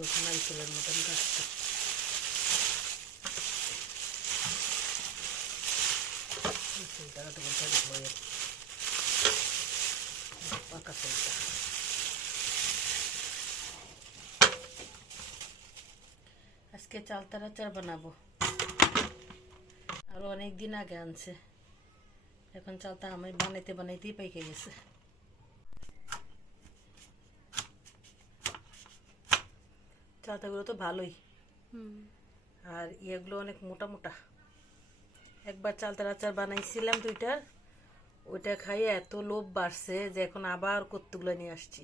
হচ্ছে নারিকেলের মতন গাছটা। সেইটা তো বলতে হবে পাকা সেইটা আজকে চালতার বানাবো। আরও অনেক দিন আগে আনছে। এখন চালতা আমি বানাইতে বানাইতেই পাইকে গেছে। চালতাগুলো তো ভালোই। আর ইয়েগুলো অনেক মোটা মোটা। একবার চালতার আচার বানাইছিলাম দুইটার ওইটা খাইয়ে এত লোভ বাড়ছে যে এখন আবার কত্তুগুলো নিয়ে আসছি।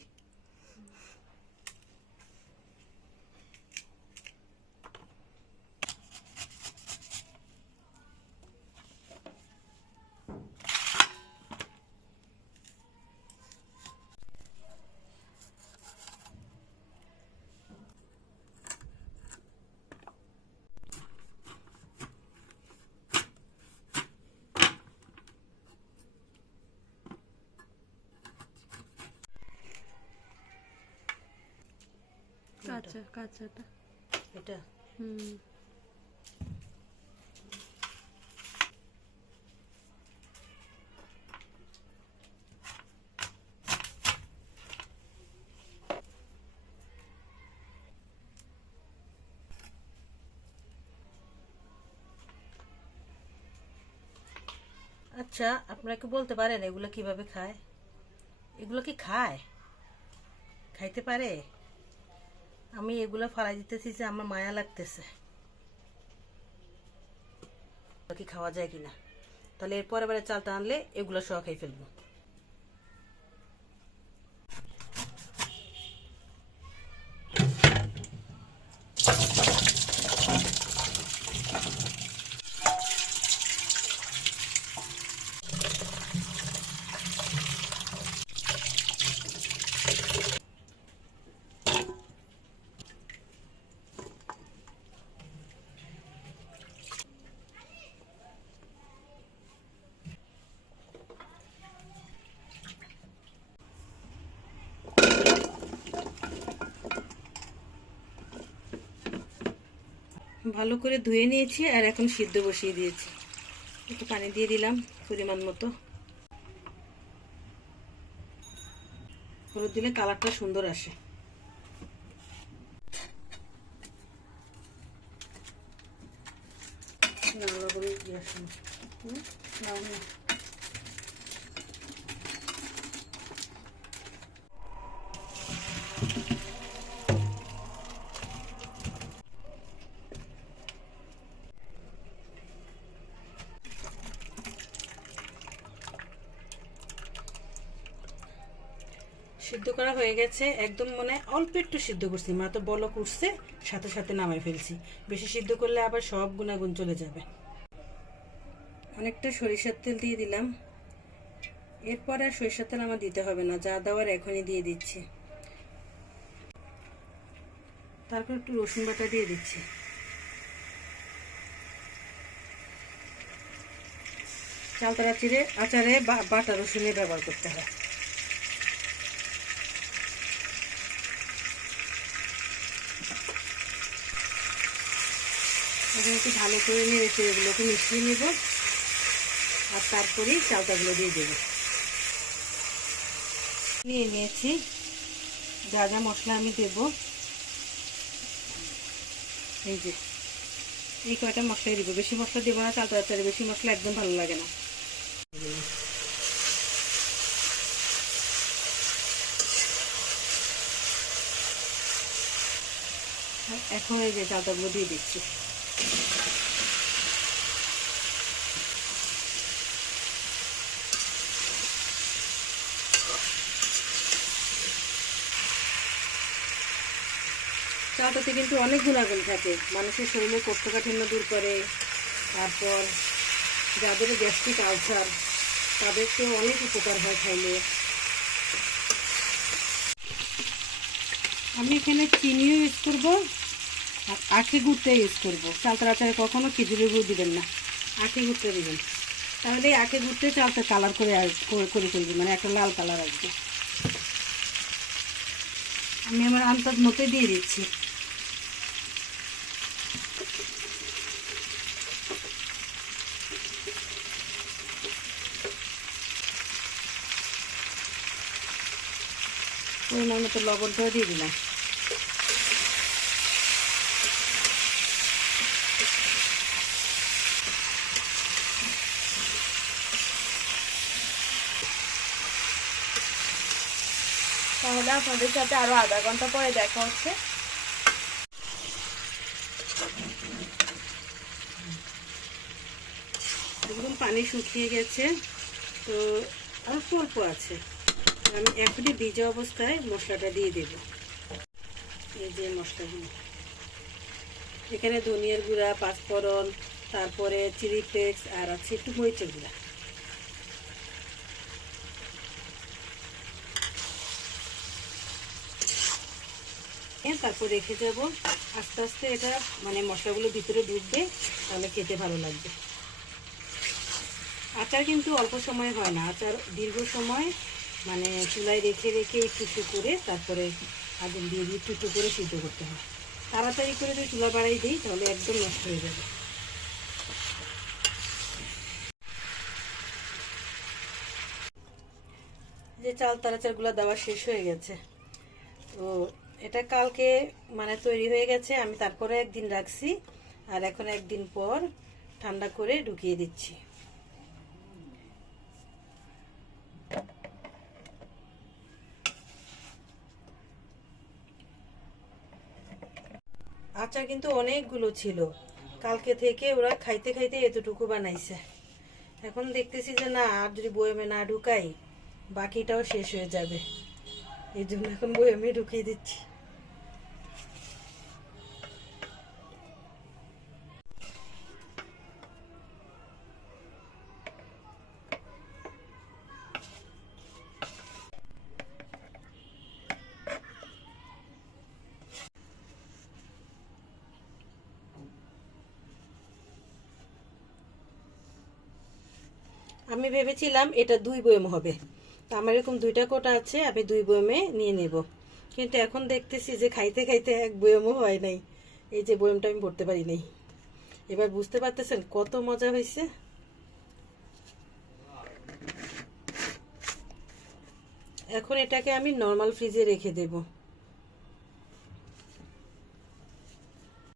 কাঁচা কাঁচাটা। এটা? হুম। আচ্ছা আপনারা কি বলতে পারেন এগুলো কীভাবে খায়? এগুলো কি খায়? খাইতে পারে? আমি এগুলো ফালাই দিতেছি যে আমার মায়া লাগতেছে। বাকি কি খাওয়া যায় কিনা? তাহলে এরপর এবারে চালটা আনলে এগুলো সহ খাই ফেলব। ভালো করে ধুয়ে নিয়েছি আর এখন সিদ্ধ বসিয়ে দিয়েছি। একটু পানি দিয়ে দিলাম পরিমাণ মতো। হলুদ দিলে কালারটা সুন্দর আসে। নাড়াচাড়া করে দিয়ে আসুন। হুম, নাও না। সিদ্ধ করা হয়ে গেছে। একদম মানে অল্প একটু সিদ্ধ করছি। মা তো বলক উঠছে, সাথে সাথে নামাই ফেলছি। বেশি সিদ্ধ করলে আবার সব গুণাগুণ চলে যাবে। অনেকটা সরিষার তেল দিয়ে দিলাম। এরপর আর সরিষার তেল আমার দিতে হবে না, যা দেওয়ার এখনই দিয়ে দিচ্ছি। তারপর একটু রসুন বাটা দিয়ে দিচ্ছি। চালতারা চিড়ে আচারে বাটা রসুনের ব্যবহার করতে হয়। এখন একটু ভালো করে নিয়ে রেখে এগুলোকে মিশিয়ে নেব। আর তারপরেই চালটাগুলো দিয়ে দেব। নিয়ে নিয়েছি। যা যা মশলা আমি দেব। এই যে, এই কয়টা মশলাই দিব? বেশি মশলা দেবো না চালটা আচারে বেশি মশলা একদম ভালো লাগে না। এখন এই যে চালটাগুলো দিয়ে দিচ্ছি। চালটাতে কিন্তু অনেক গুণাগুণ থাকে। মানুষের শরীরে কোষ্ঠকাঠিন্য দূর করে, তারপর যাদের গ্যাস্ট্রিক আলসার তাদের তো অনেক উপকার হয় খাইলে। আমি এখানে চিনিও ইউজ করব আর আখে গুড়টা ইউজ করব। চালতার আচারে কখনো খেজুরের গুড় দিবেন না। আখে গুড়টা দিবেন। তাহলে আখে গুড়তে চালটা কালার করে করে ফেলবে মানে একটা লাল কালার আসবে। আমি আমার আন্তাজ মতো দিয়ে দিচ্ছি। মতো লবণটাও দিয়ে দিলাম। তাহলে আপনাদের সাথে আরও আধা ঘণ্টা পরে দেখা হচ্ছে। একদম পানি শুকিয়ে গেছে, তো অল্প অল্প আছে। আমি এখনই ভিজা অবস্থায় মশলাটা দিয়ে দেব। এই যে মশলাগুলো। এখানে ধনিয়ার গুঁড়া পাঁচফোড়ন তারপরে চিলি ফ্লেক্স আর আছে একটু মরিচের গুঁড়া। হ্যাঁ, তারপর রেখে যাব। আস্তে আস্তে এটা মানে মশলাগুলো ভিতরে ঢুকবে তাহলে খেতে ভালো লাগবে। আচার কিন্তু অল্প সময় হয় না। আচার দীর্ঘ সময় মানে চুলায় রেখে রেখে একটু করে তারপরে আগুন দিয়ে দিয়ে একটু করে সিদ্ধ করতে হয়। তাড়াতাড়ি করে যদি চুলা বাড়াই দিই তাহলে একদম নষ্ট হয়ে যাবে। যে চাল তারাচারগুলো দেওয়া শেষ হয়ে গেছে। তো এটা কালকে মানে তৈরি হয়ে গেছে, আমি তারপরে একদিন রাখছি আর এখন একদিন পর ঠান্ডা করে ঢুকিয়ে দিচ্ছি। আচার কিন্তু অনেকগুলো ছিল। কালকে থেকে ওরা খাইতে খাইতে এতটুকু বানাইছে। এখন দেখতেছি যে না, আর যদি বয়েমে না ঢুকাই, বাকিটাও শেষ হয়ে যাবে। এই জন্য এখন বয়েমে ঢুকিয়ে দিচ্ছি। আমি ভেবেছিলাম এটা দুই বয়ম হবে। তা আমার এরকম দুইটা কোটা আছে, আমি দুই বয়মে নিয়ে নেব। কিন্তু এখন দেখতেছি যে খাইতে খাইতে এক বয়মও হয় নাই। এই যে বয়মটা আমি পড়তে পারি নাই। এবার বুঝতে পারতেছেন কত মজা হয়েছে? এখন এটাকে আমি নর্মাল ফ্রিজে রেখে দেবো।